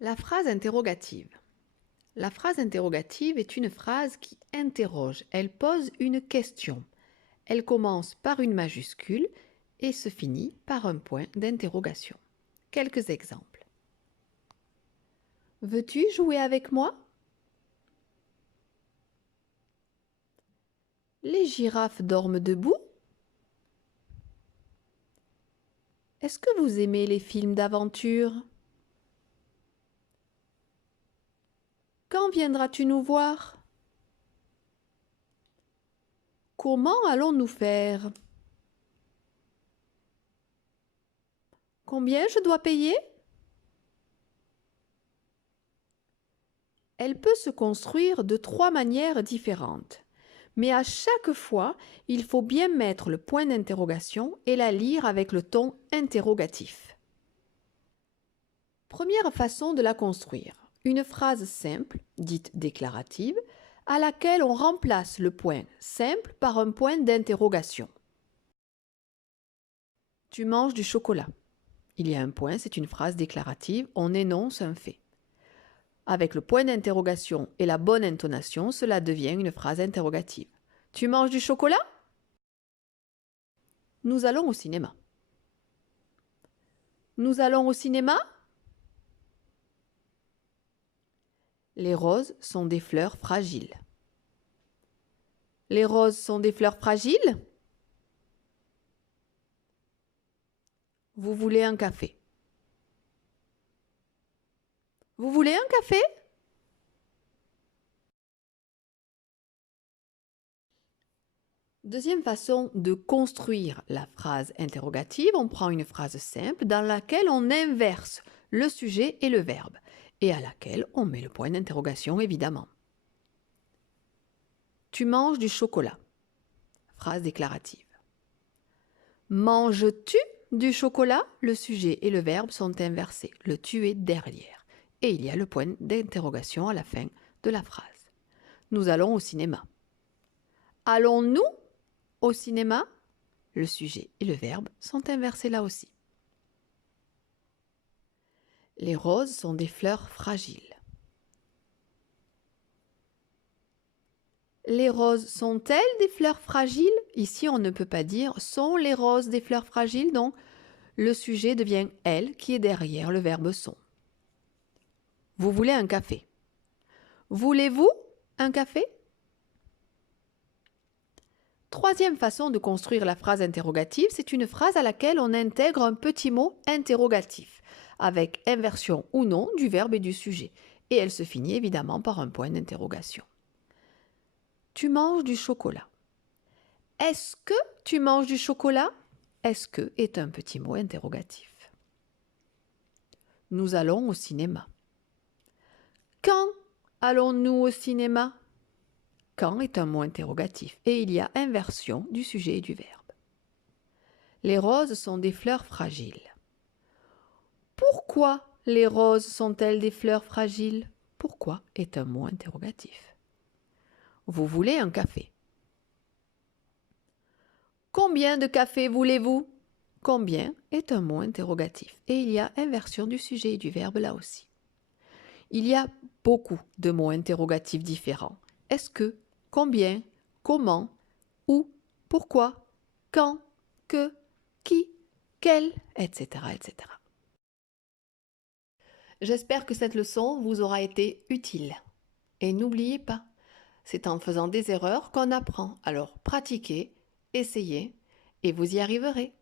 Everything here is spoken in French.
La phrase interrogative. La phrase interrogative est une phrase qui interroge, elle pose une question. Elle commence par une majuscule et se finit par un point d'interrogation. Quelques exemples. Veux-tu jouer avec moi? Les girafes dorment debout? Est-ce que vous aimez les films d'aventure? Quand viendras-tu nous voir? Comment allons-nous faire? Combien je dois payer? Elle peut se construire de 3 manières différentes. Mais à chaque fois, il faut bien mettre le point d'interrogation et la lire avec le ton interrogatif. Première façon de la construire. Une phrase simple, dite déclarative, à laquelle on remplace le point simple par un point d'interrogation. Tu manges du chocolat. Il y a un point, c'est une phrase déclarative, on énonce un fait. Avec le point d'interrogation et la bonne intonation, cela devient une phrase interrogative. Tu manges du chocolat? Nous allons au cinéma. Nous allons au cinéma? Les roses sont des fleurs fragiles. Les roses sont des fleurs fragiles? Vous voulez un café? Vous voulez un café? Deuxième façon de construire la phrase interrogative, on prend une phrase simple dans laquelle on inverse le sujet et le verbe et à laquelle on met le point d'interrogation évidemment. Tu manges du chocolat. Phrase déclarative. Manges-tu du chocolat? Le sujet et le verbe sont inversés. Le tu est derrière. Et il y a le point d'interrogation à la fin de la phrase. Nous allons au cinéma. Allons-nous au cinéma? Le sujet et le verbe sont inversés là aussi. Les roses sont des fleurs fragiles. Les roses sont-elles des fleurs fragiles? Ici, on ne peut pas dire sont les roses des fleurs fragiles, donc le sujet devient elle qui est derrière le verbe sont. Vous voulez un café? Voulez-vous un café? Troisième façon de construire la phrase interrogative, c'est une phrase à laquelle on intègre un petit mot interrogatif, avec inversion ou non du verbe et du sujet. Et elle se finit évidemment par un point d'interrogation. Tu manges du chocolat. Est-ce que tu manges du chocolat? Est-ce que est un petit mot interrogatif. Nous allons au cinéma. Quand allons-nous au cinéma? Quand est un mot interrogatif et il y a inversion du sujet et du verbe. Les roses sont des fleurs fragiles. Pourquoi les roses sont-elles des fleurs fragiles? Pourquoi est un mot interrogatif. Vous voulez un café. Combien de café voulez-vous? Combien est un mot interrogatif et il y a inversion du sujet et du verbe là aussi. Il y a beaucoup de mots interrogatifs différents. Est-ce que, combien, comment, où, pourquoi, quand, que, qui, quel, etc., etc. J'espère que cette leçon vous aura été utile. Et n'oubliez pas, c'est en faisant des erreurs qu'on apprend. Alors pratiquez, essayez et vous y arriverez.